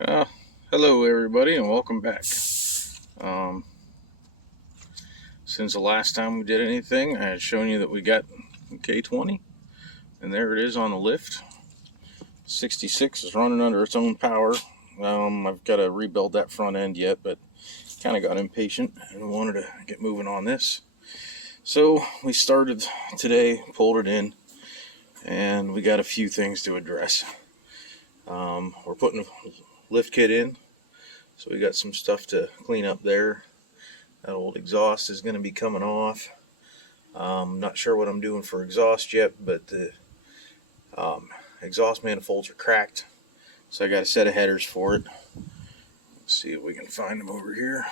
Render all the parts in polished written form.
Uh, Hello, everybody, and welcome back. Um, since the last time we did anything, I had shown you that we got K20, and there it is on the lift. 66 is running under its own power. I've got to rebuild that front end yet, but kind of got impatient and wanted to get moving on this. So we started today, pulled it in, and we got a few things to address. We're putting a lift kit in. So we got some stuff to clean up there. That old exhaust is going to be coming off. Not sure what I'm doing for exhaust yet, but the exhaust manifolds are cracked. So I got a set of headers for it. Let's see if we can find them over here.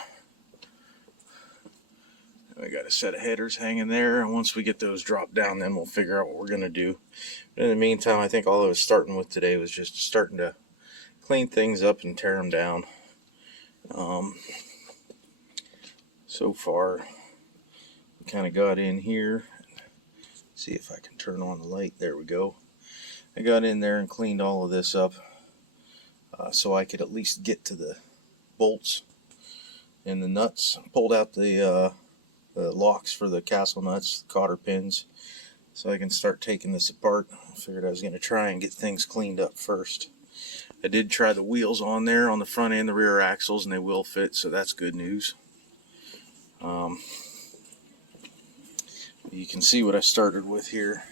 We got a set of headers hanging there, and once we get those dropped down, then we'll figure out what we're going to do. But in the meantime, I think all I was starting with today was just starting to clean things up and tear them down. So far, we kind of got in here. See if I can turn on the light. There we go. I got in there and cleaned all of this up so I could at least get to the bolts and the nuts. Pulled out the locks for the castle nuts, the cotter pins, so I can start taking this apart. I figured I was going to try and get things cleaned up first. I did try the wheels on there on the front and the rear axles, and they will fit, so that's good news. You can see what I started with here.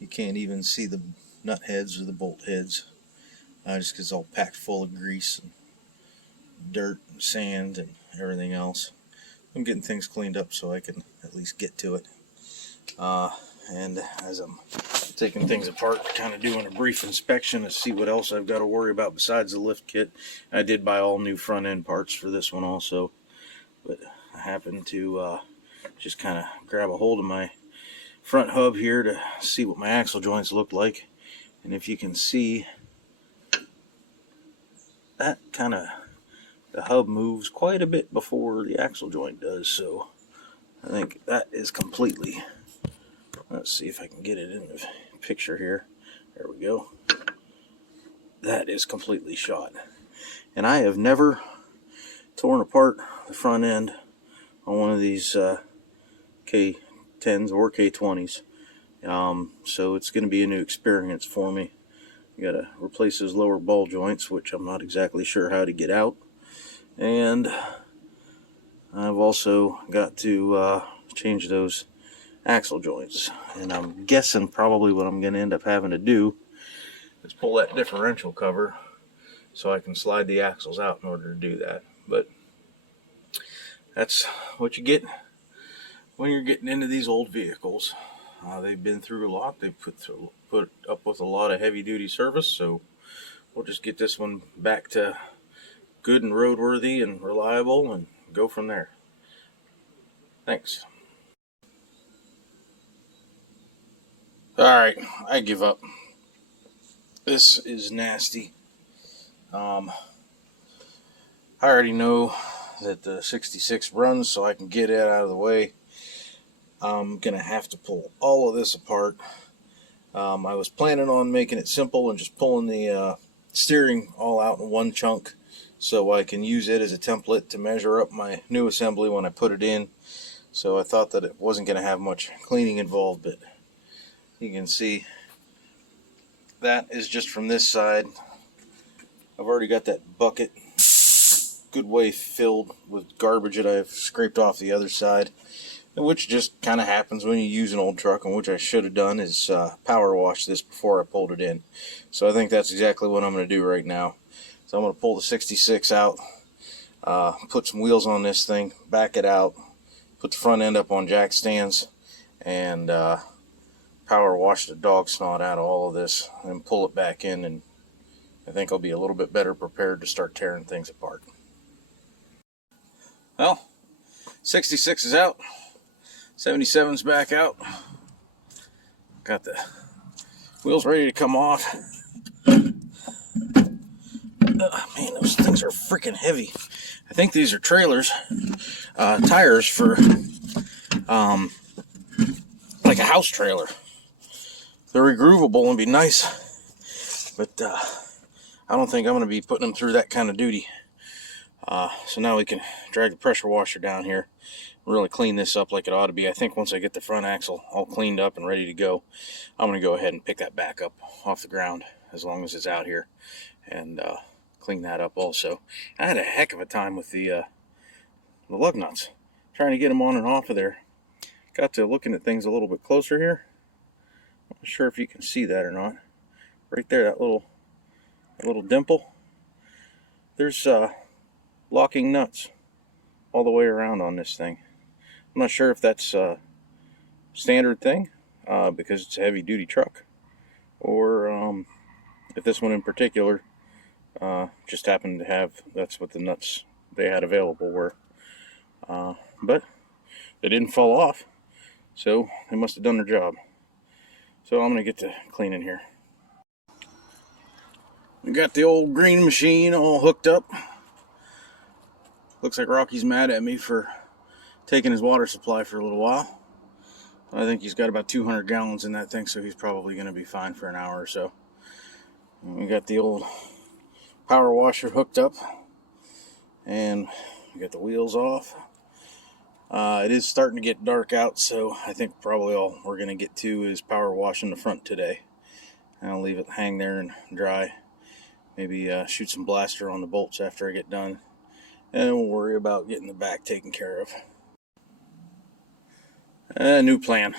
You can't even see the nut heads or the bolt heads, just because it's all packed full of grease and dirt and sand and everything else. I'm getting things cleaned up so I can at least get to it. And as I'm taking things apart, kind of doing a brief inspection to see what else I've got to worry about besides the lift kit. I did buy all new front end parts for this one also, but I happened to just kind of grab a hold of my front hub here to see what my axle joints look like. And if you can see, that kind of, the hub moves quite a bit before the axle joint does, so I think that is completely, let's see if I can get it in the picture here. There we go. That is completely shot. And I have never torn apart the front end on one of these K10s or K20s. So it's going to be a new experience for me. I got to replace those lower ball joints, which I'm not exactly sure how to get out. And I've also got to change those axle joints. And I'm guessing probably what I'm going to end up having to do is pull that differential cover so I can slide the axles out in order to do that. But that's what you get when you're getting into these old vehicles. They've been through a lot. They've put up with a lot of heavy-duty service, so we'll just get this one back to good and roadworthy and reliable and go from there. Thanks. Alright, I give up. This is nasty. I already know that the 66 runs, so I can get it out of the way. I'm going to have to pull all of this apart. I was planning on making it simple and just pulling the steering all out in one chunk so I can use it as a template to measure up my new assembly when I put it in. So I thought that it wasn't going to have much cleaning involved, but you can see that is just from this side. I've already got that bucket good way filled with garbage that I've scraped off the other side, which just kind of happens when you use an old truck, and which I should have done is power wash this before I pulled it in. So I think that's exactly what I'm going to do right now. So I'm going to pull the 66 out, put some wheels on this thing, back it out, put the front end up on jack stands, and power wash the dog snot out of all of this and pull it back in, and I think I'll be a little bit better prepared to start tearing things apart. Well, 66 is out, 77's back out. Got the wheels ready to come off. Man, those things are freaking heavy. I think these are tires for like a house trailer. They're regroovable and be nice, but I don't think I'm going to be putting them through that kind of duty. So now we can drag the pressure washer down here, really clean this up like it ought to be. I think once I get the front axle all cleaned up and ready to go, I'm going to go ahead and pick that back up off the ground as long as it's out here, and clean that up also. I had a heck of a time with the lug nuts, trying to get them on and off of there. Got to looking at things a little bit closer here. I'm not sure if you can see that or not. Right there, that little dimple. There's locking nuts all the way around on this thing. I'm not sure if that's a standard thing because it's a heavy duty truck, or if this one in particular just happened to have, that's what the nuts they had available were. But they didn't fall off, so they must have done their job. So I'm going to get to cleaning here. We got the old green machine all hooked up. Looks like Rocky's mad at me for taking his water supply for a little while. I think he's got about 200 gallons in that thing, so he's probably going to be fine for an hour or so. And we got the old power washer hooked up, and we got the wheels off. It is starting to get dark out, so I think probably all we're going to get to is power washing the front today. And I'll leave it hang there and dry. Maybe shoot some blaster on the bolts after I get done. And then we'll worry about getting the back taken care of. New plan.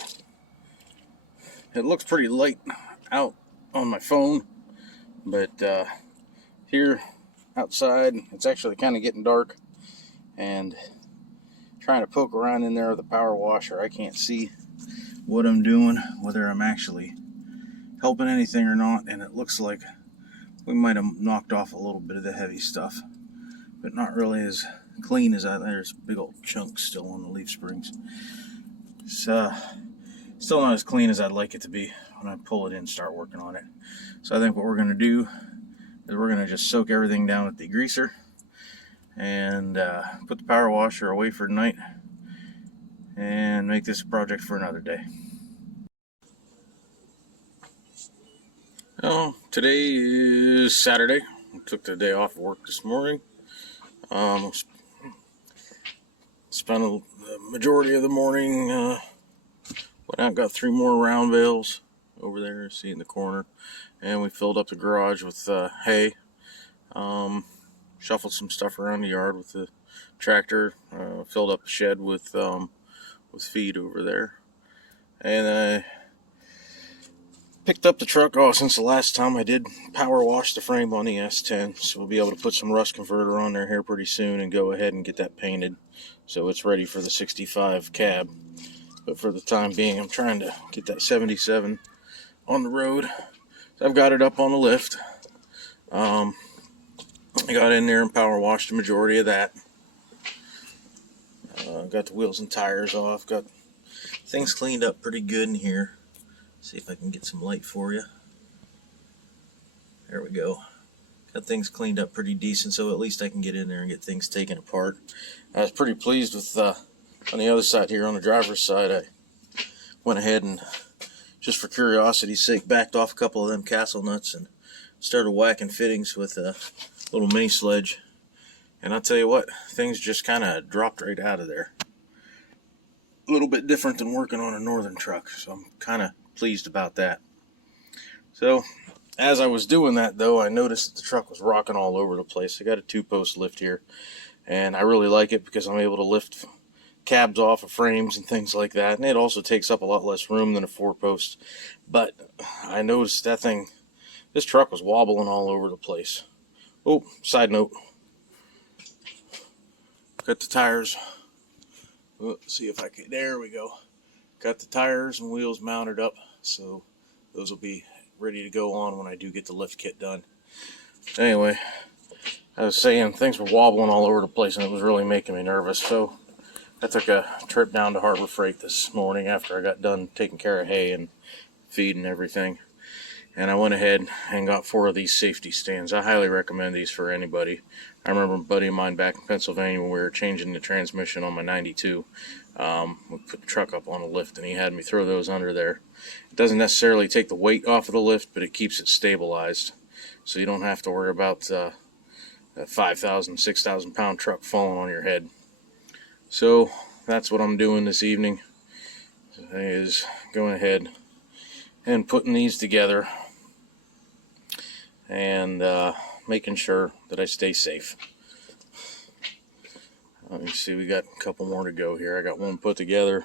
It looks pretty light out on my phone, but here outside it's actually kind of getting dark, and trying to poke around in there with the power washer, I can't see what I'm doing, whether I'm actually helping anything or not, and it looks like we might have knocked off a little bit of the heavy stuff, but not really as clean as there's big old chunks still on the leaf springs. It's still not as clean as I'd like it to be when I pull it in and start working on it. So I think what we're going to do is we're going to just soak everything down with degreaser and put the power washer away for tonight and make this a project for another day. Oh, today is Saturday. I took the day off of work this morning. Spent the majority of the morning went out, got 3 more round bales over there, see in the corner, and we filled up the garage with hay. Shuffled some stuff around the yard with the tractor. Filled up the shed with feed over there, and then I picked up the truck. Since the last time I did power wash the frame on the S10, so we'll be able to put some rust converter on there here pretty soon and go ahead and get that painted so it's ready for the 65 cab. But for the time being, I'm trying to get that 77 on the road. So I've got it up on the lift. I got in there and power washed the majority of that. Got the wheels and tires off. Got things cleaned up pretty good in here. See if I can get some light for you. There we go. Got things cleaned up pretty decent, so at least I can get in there and get things taken apart. I was pretty pleased with, on the other side here, on the driver's side, I went ahead and, just for curiosity's sake, backed off a couple of them castle nuts and started whacking fittings with a little mini sledge. And I'll tell you what, things just kind of dropped right out of there. A little bit different than working on a northern truck, so I'm kind of pleased about that. So as I was doing that, though, I noticed that the truck was rocking all over the place. I got a 2-post lift here, and I really like it because I'm able to lift cabs off of frames and things like that, and it also takes up a lot less room than a 4-post. But I noticed that thing, this truck was wobbling all over the place. Oh, side note, got the tires. Let's see if I can, there we go. Got the tires and wheels mounted up, so those will be ready to go on when I do get the lift kit done. Anyway, I was saying things were wobbling all over the place, and it was really making me nervous. So I took a trip down to Harbor Freight this morning after I got done taking care of hay and feed and everything. And I went ahead and got 4 of these safety stands. I highly recommend these for anybody. I remember a buddy of mine back in Pennsylvania when we were changing the transmission on my 92. We put the truck up on a lift, and he had me throw those under there. It doesn't necessarily take the weight off of the lift, but it keeps it stabilized. so you don't have to worry about a 5,000, 6,000 pound truck falling on your head. So that's what I'm doing this evening, is going ahead and putting these together and making sure that I stay safe. Let me see, we got a couple more to go here. I got one put together,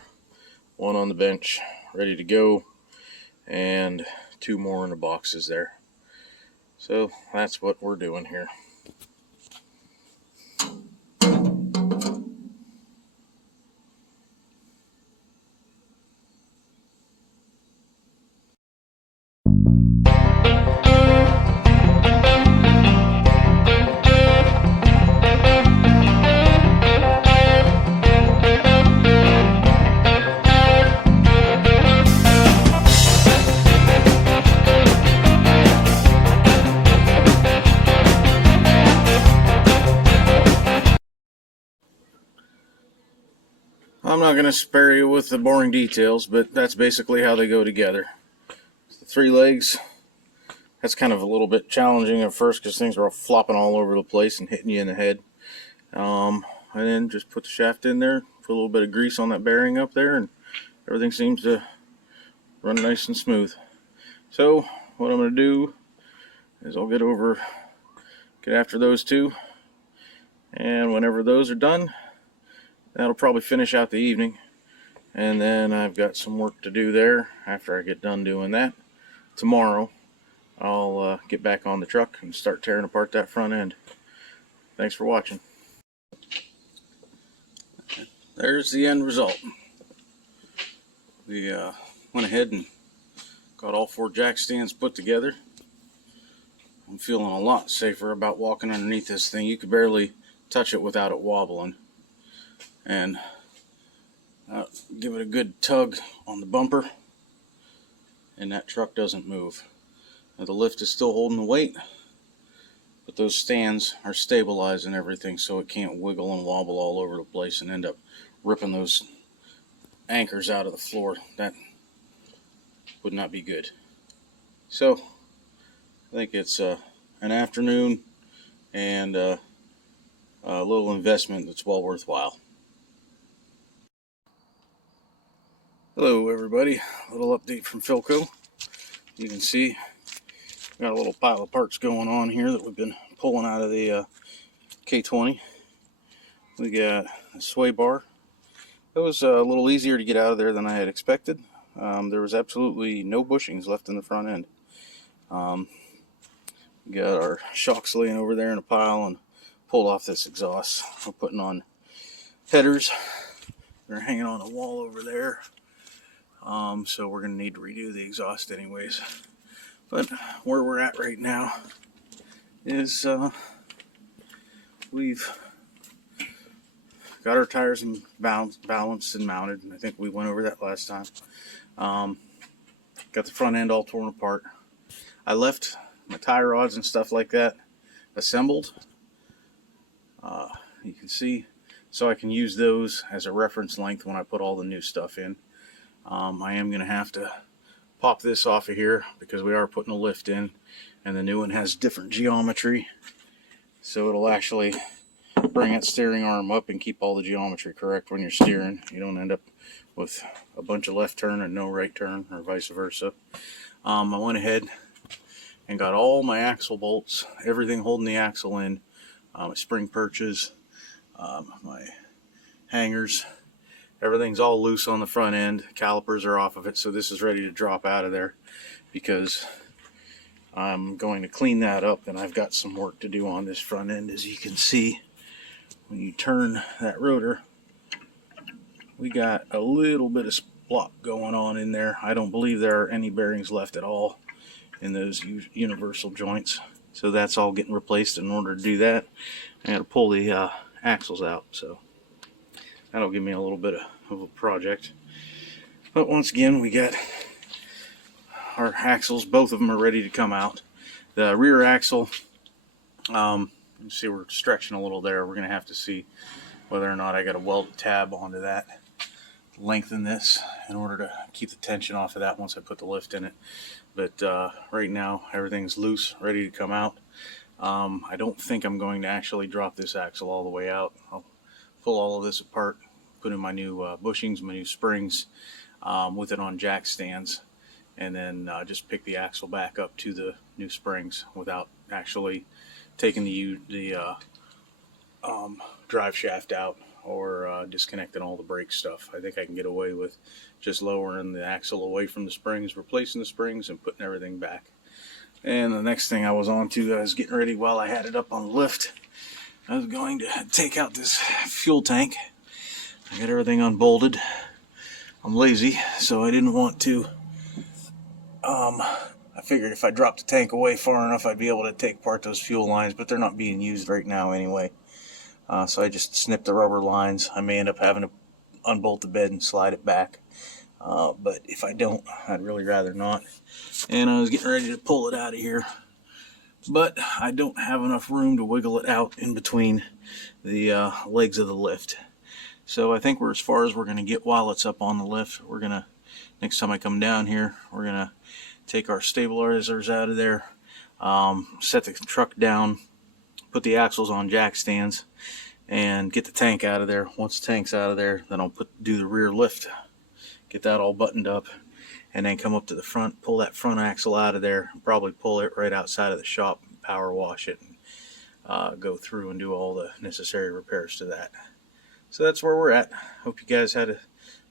one on the bench ready to go, and 2 more in the boxes there. So that's what we're doing here. I'm not going to spare you with the boring details, but that's basically how they go together. The 3 legs, that's kind of a little bit challenging at first because things are all flopping all over the place and hitting you in the head. And then just put the shaft in there, put a little bit of grease on that bearing up there, and everything seems to run nice and smooth. So what I'm going to do is I'll get after those 2, and whenever those are done, that'll probably finish out the evening. And then I've got some work to do there after I get done doing that. Tomorrow I'll get back on the truck and start tearing apart that front end. Thanks for watching. There's the end result. We went ahead and got all 4 jack stands put together. I'm feeling a lot safer about walking underneath this thing. You could barely touch it without it wobbling. And give it a good tug on the bumper, and that truck doesn't move. Now, the lift is still holding the weight, but those stands are stabilizing everything so it can't wiggle and wobble all over the place and end up ripping those anchors out of the floor. That would not be good. So I think it's an afternoon and a little investment that's well worthwhile. Hello everybody, a little update from Philco. You can see we got a little pile of parts going on here that we've been pulling out of the K20. We got a sway bar. It was a little easier to get out of there than I had expected. There was absolutely no bushings left in the front end. We got our shocks laying over there in a pile and pulled off this exhaust. We're putting on headers. They're hanging on the wall over there. So we're going to need to redo the exhaust anyways. But where we're at right now is we've got our tires balanced and mounted. And I think we went over that last time. Got the front end all torn apart. I left my tie rods and stuff like that assembled. You can see, so I can use those as a reference length when I put all the new stuff in. I am going to have to pop this off of here because we are putting a lift in, and the new one has different geometry, so it'll actually bring that steering arm up and keep all the geometry correct when you're steering. You don't end up with a bunch of left turn and no right turn, or vice versa. I went ahead and got all my axle bolts, everything holding the axle in, my spring perches, my hangers. Everything's all loose on the front end. Calipers are off of it, so this is ready to drop out of there because I'm going to clean that up, and I've got some work to do on this front end. As you can see, when you turn that rotor, we got a little bit of splop going on in there. I don't believe there are any bearings left at all in those universal joints, so that's all getting replaced. In order to do that, I got to pull the axles out, so that'll give me a little bit of a project. But once again, we got our axles, both of them are ready to come out. The rear axle, you see we're stretching a little there. We're going to have to see whether or not I got to weld a tab onto that. lengthen this in order to keep the tension off of that once I put the lift in it. But right now everything's loose, ready to come out. I don't think I'm going to actually drop this axle all the way out. I'll pull all of this apart, put in my new bushings, my new springs, with it on jack stands, and then just pick the axle back up to the new springs without actually taking the drive shaft out or disconnecting all the brake stuff. I think I can get away with just lowering the axle away from the springs, replacing the springs, and putting everything back. And the next thing I was on to, I was getting ready while I had it up on the lift. I was going to take out this fuel tank. I got everything unbolted. I'm lazy, so I didn't want to. I figured if I dropped the tank away far enough, I'd be able to take apart those fuel lines, but they're not being used right now anyway. So I just snipped the rubber lines. I may end up having to unbolt the bed and slide it back. But if I don't, I'd really rather not. And I was getting ready to pull it out of here, but I don't have enough room to wiggle it out in between the legs of the lift. So I think we're as far as we're going to get while it's up on the lift. We're going to, next time I come down here, we're going to take our stabilizers out of there, set the truck down, put the axles on jack stands, and get the tank out of there. Once the tank's out of there, then I'll do the rear lift, get that all buttoned up, and then come up to the front, pull that front axle out of there, probably pull it right outside of the shop, power wash it, and go through and do all the necessary repairs to that. So that's where we're at. Hope you guys had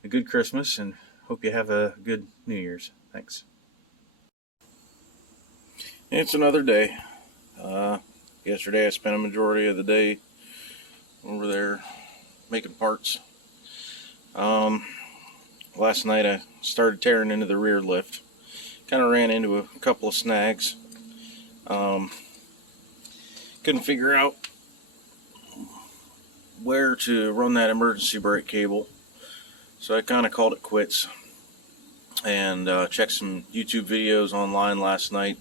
a good Christmas, and hope you have a good New Year's. Thanks. It's another day. Yesterday I spent a majority of the day over there making parts. Last night I started tearing into the rear lift. Kind of ran into a couple of snags. Couldn't figure out where to run that emergency brake cable, so I kind of called it quits and checked some YouTube videos online last night.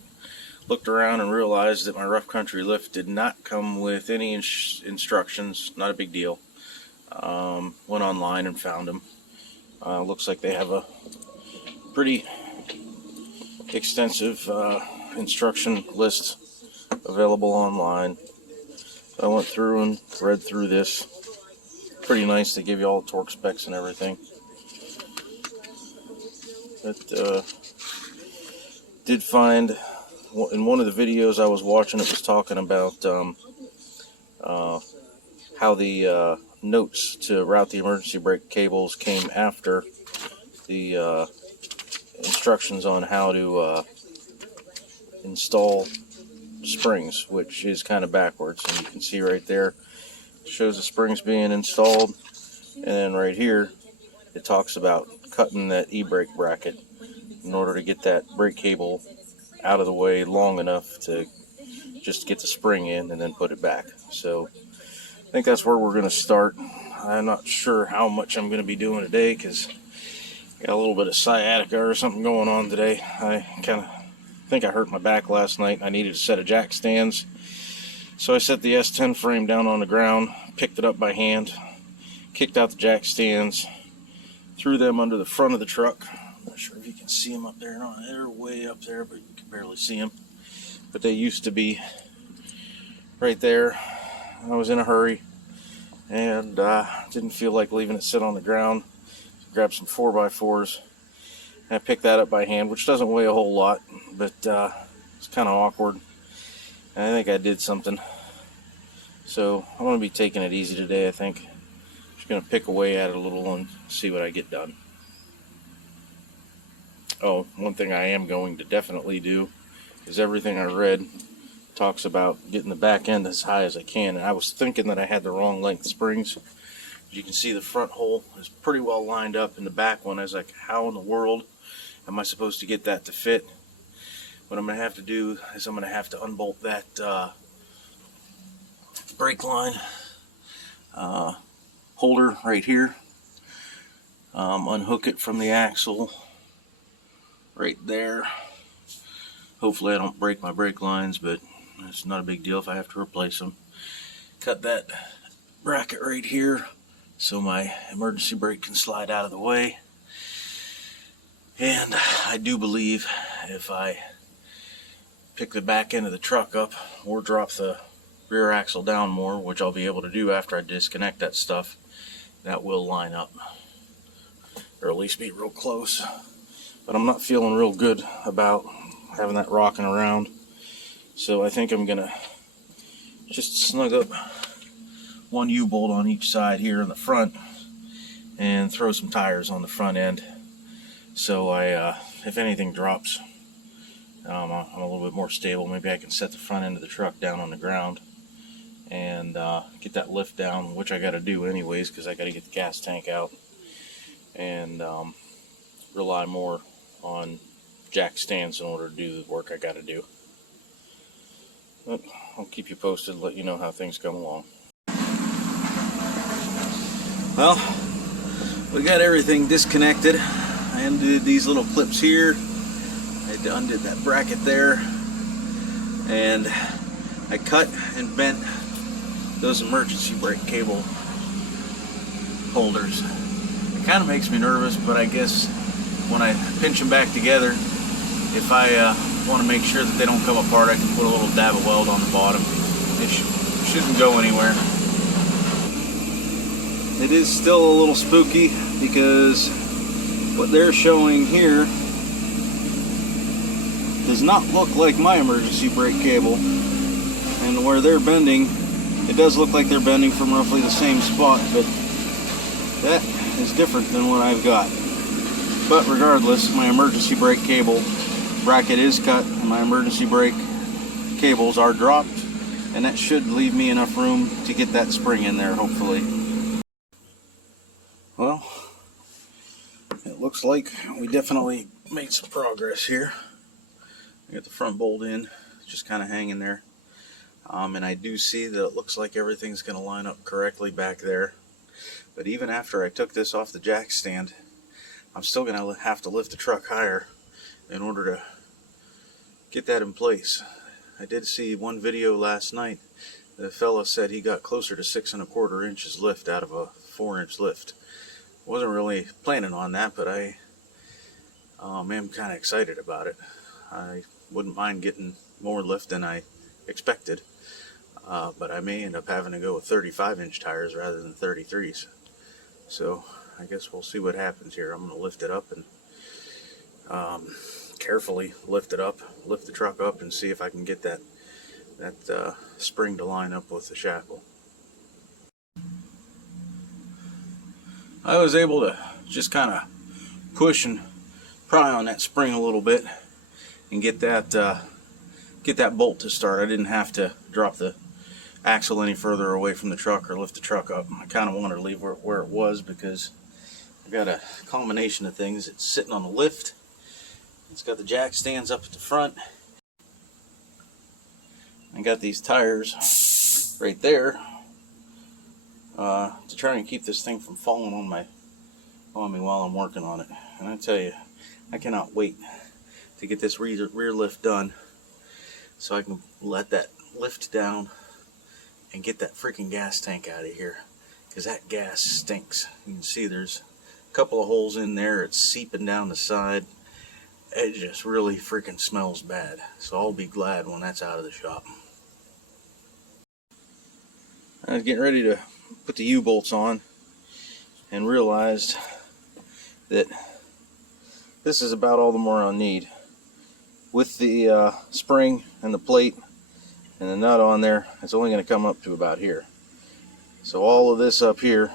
Looked around and realized that my rough country lift did not come with any instructions. Not a big deal. Went online and found them. Looks like they have a pretty extensive instruction list available online. So I went through and read through this. Pretty nice. They give you all the torque specs and everything. But did find in one of the videos I was watching, it was talking about how the notes to route the emergency brake cables came after the instructions on how to install springs, which is kind of backwards. And you can see right there, it shows the springs being installed, and then right here it talks about cutting that e-brake bracket in order to get that brake cable out of the way long enough to just get the spring in and then put it back. So I think that's where we're going to start. I'm not sure how much I'm going to be doing today because I got a little bit of sciatica or something going on today. I kind of think I hurt my back last night. I needed a set of jack stands, so I set the S10 frame down on the ground, picked it up by hand, kicked out the jack stands, threw them under the front of the truck. I'm not sure if you can see them up there. No, they're way up there, but you can barely see them. But they used to be right there. I was in a hurry and didn't feel like leaving it sit on the ground. Grabbed some 4x4s and I picked that up by hand, which doesn't weigh a whole lot, but it's kind of awkward. And I think I did something. So I'm going to be taking it easy today, I think. Just going to pick away at it a little and see what I get done. Oh, one thing I am going to definitely do is everything I read talks about getting the back end as high as I can. And I was thinking that I had the wrong length springs. As you can see, the front hole is pretty well lined up, and the back one is like, how in the world am I supposed to get that to fit? What I'm going to have to do is I'm going to have to unbolt that brake line holder right here, unhook it from the axle right there. Hopefully I don't break my brake lines, but it's not a big deal if I have to replace them. Cut that bracket right here, so my emergency brake can slide out of the way. And I do believe if I pick the back end of the truck up or drop the rear axle down more, which I'll be able to do after I disconnect that stuff, that will line up, or at least be real close. But I'm not feeling real good about having that rocking around, so I think I'm gonna just snug up one U-bolt on each side here in the front and throw some tires on the front end, so if anything drops, I'm a little bit more stable. Maybe I can set the front end of the truck down on the ground and get that lift down, which I got to do anyways because I got to get the gas tank out, and rely more on jack stands in order to do the work I got to do. But I'll keep you posted, let you know how things come along. Well, we got everything disconnected. I undid these little clips here. I undid that bracket there, and I cut and bent those emergency brake cable holders. It kind of makes me nervous, but I guess when I pinch them back together, if I want to make sure that they don't come apart, I can put a little dab of weld on the bottom. It shouldn't go anywhere. It is still a little spooky because what they're showing here does not look like my emergency brake cable, and where they're bending, it does look like they're bending from roughly the same spot, but that is different than what I've got. But regardless, my emergency brake cable bracket is cut and my emergency brake cables are dropped, and that should leave me enough room to get that spring in there, hopefully. Well, it looks like we definitely made some progress here. I got the front bolt in, just kind of hanging there. And I do see that it looks like everything's going to line up correctly back there. But even after I took this off the jack stand, I'm still going to have to lift the truck higher in order to get that in place. I did see one video last night. The fella said he got closer to 6¼ inches lift out of a 4-inch lift. Wasn't really planning on that, but I am kind of excited about it. I wouldn't mind getting more lift than I expected, but I may end up having to go with 35-inch tires rather than 33s. So I guess we'll see what happens here. I'm going to lift it up and carefully lift it up, lift the truck up, and see if I can get that spring to line up with the shackle. I was able to just kind of push and pry on that spring a little bit and get that bolt to start. I didn't have to drop the axle any further away from the truck or lift the truck up. I kind of wanted to leave it where it was because I got a combination of things. It's sitting on the lift. It's got the jack stands up at the front. I got these tires right there to try and keep this thing from falling on me while I'm working on it. And I tell you, I cannot wait to get this rear lift done so I can let that lift down and get that freaking gas tank out of here, because that gas stinks. You can see there's a couple of holes in there. It's seeping down the side. It just really freaking smells bad. So I'll be glad when that's out of the shop. I was getting ready to put the U-bolts on and realized that this is about all the more I'll need. With the spring and the plate and the nut on there, it's only going to come up to about here. So all of this up here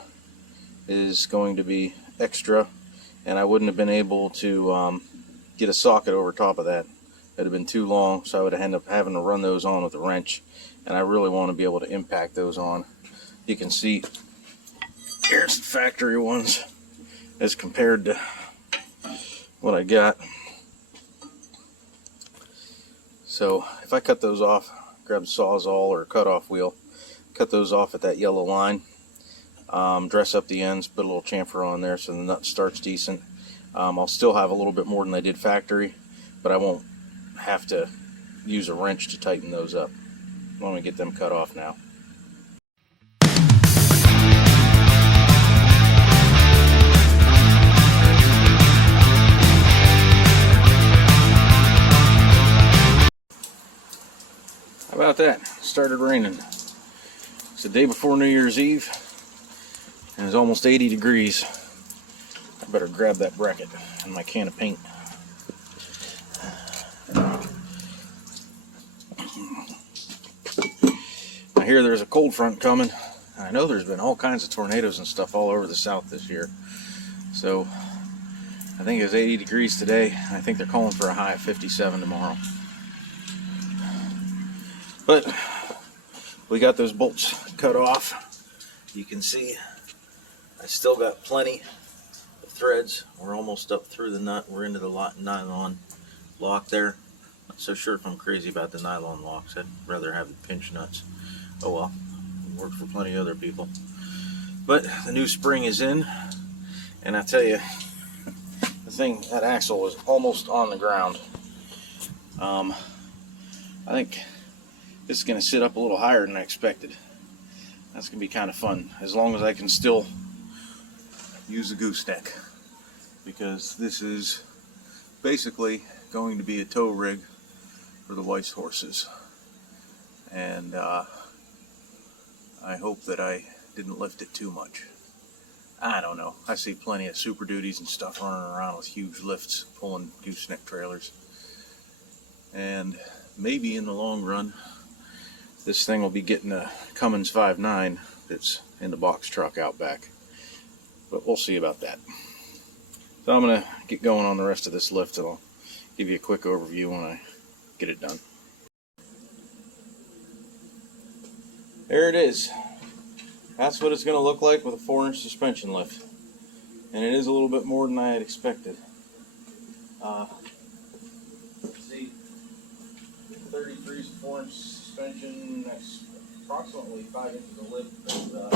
is going to be extra, and I wouldn't have been able to get a socket over top of that. It would have been too long, so I would have ended up having to run those on with a wrench, and I really want to be able to impact those on. You can see here's the factory ones as compared to what I got. So if I cut those off, grab a Sawzall or a cutoff wheel, cut those off at that yellow line, dress up the ends, put a little chamfer on there so the nut starts decent. I'll still have a little bit more than I did factory, but I won't have to use a wrench to tighten those up. Let me get them cut off now. How about that? It started raining. It's the day before New Year's Eve, and it's almost 80 degrees. I better grab that bracket and my can of paint. I hear there's a cold front coming. I know there's been all kinds of tornadoes and stuff all over the south this year. So I think it's 80 degrees today. I think they're calling for a high of 57 tomorrow. But we got those bolts cut off. You can see I still got plenty of threads. We're almost up through the nut. We're into the nylon lock there. Not so sure if I'm crazy about the nylon locks. I'd rather have the pinch nuts. Oh well, it worked for plenty of other people. But the new spring is in, and I tell you, the thing, that axle was almost on the ground. I think this is going to sit up a little higher than I expected. That's going to be kind of fun, as long as I can still use the gooseneck, because this is basically going to be a tow rig for the Weiss horses. And I hope that I didn't lift it too much. I don't know. I see plenty of Super Duties and stuff running around with huge lifts pulling gooseneck trailers. And maybe in the long run, this thing will be getting a Cummins 5.9 that's in the box truck out back. But we'll see about that. So I'm going to get going on the rest of this lift, and I'll give you a quick overview when I get it done. There it is. That's what it's going to look like with a 4-inch suspension lift. And it is a little bit more than I had expected. See, 33 is a 4-inch suspension. That's approximately 5 inches of lift. But,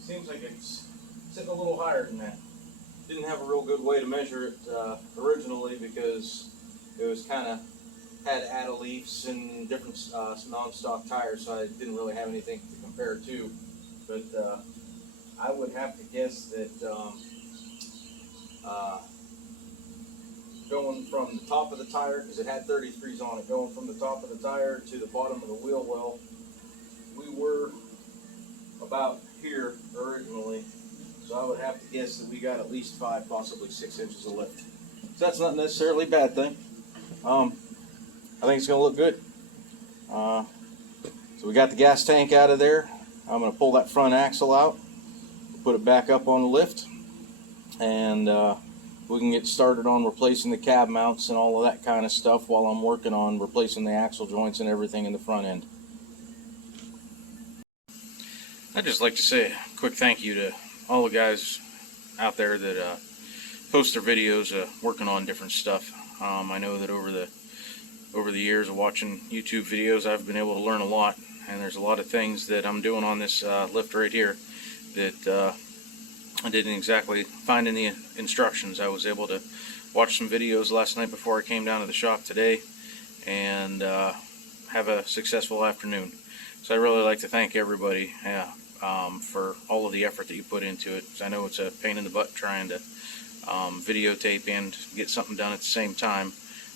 seems like it's sitting a little higher than that. Didn't have a real good way to measure it originally, because it was kind of had add leafs and different non-stock tires, so I didn't really have anything to compare to. But I would have to guess that going from the top of the tire, because it had 33s on it, going from the top of the tire to the bottom of the wheel well, we were about here originally. So I would have to guess that we got at least 5, possibly 6 inches of lift. So that's not necessarily a bad thing. I think it's going to look good. So we got the gas tank out of there. I'm going to pull that front axle out, put it back up on the lift, and we can get started on replacing the cab mounts and all of that kind of stuff while I'm working on replacing the axle joints and everything in the front end. I'd just like to say a quick thank you to all the guys out there that post their videos working on different stuff. I know that over the years of watching YouTube videos, I've been able to learn a lot, and there's a lot of things that I'm doing on this lift right here that I didn't exactly find in the instructions. I was able to watch some videos last night before I came down to the shop today, and have a successful afternoon. So I really like to thank everybody for all of the effort that you put into it. I know it's a pain in the butt trying to videotape and get something done at the same time,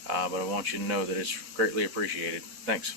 but I want you to know that it's greatly appreciated. Thanks.